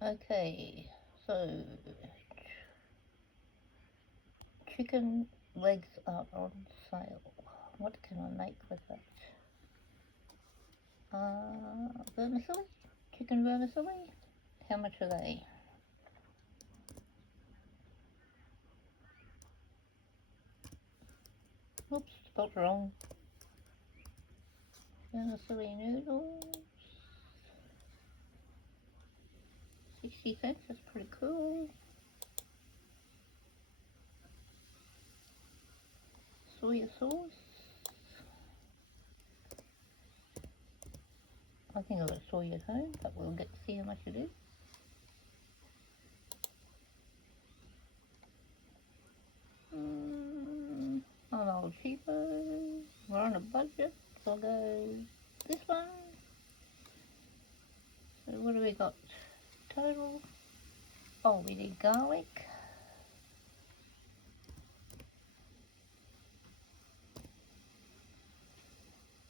Okay, so chicken legs are on sale. What can I make with that? Vermicelli? Chicken vermicelli? How much are they? Oops, spelled wrong. Vermicelli noodles. 60 cents, that's pretty cool. Soya sauce. I think I've got soy at home, but we'll get to see how much it is. I'm old cheapo. We're on a budget, so I'll go this one. So what do we got total? Oh, we need garlic.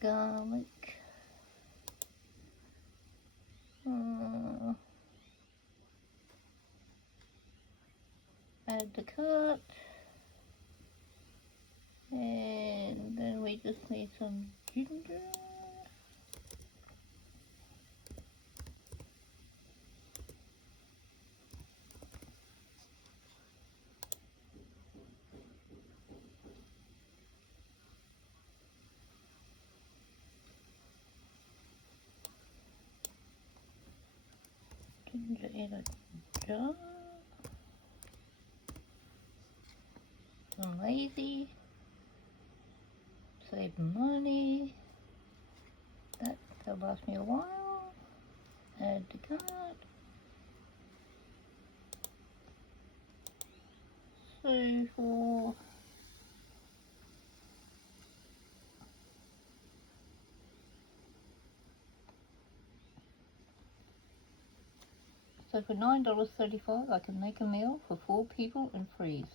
Garlic. Add the cart. And then we just need some ginger. Ginger in a jar. I'm lazy. Save money. That'll last me a while. Add the cart. So for $9.35 I can make a meal for 4 people and freeze.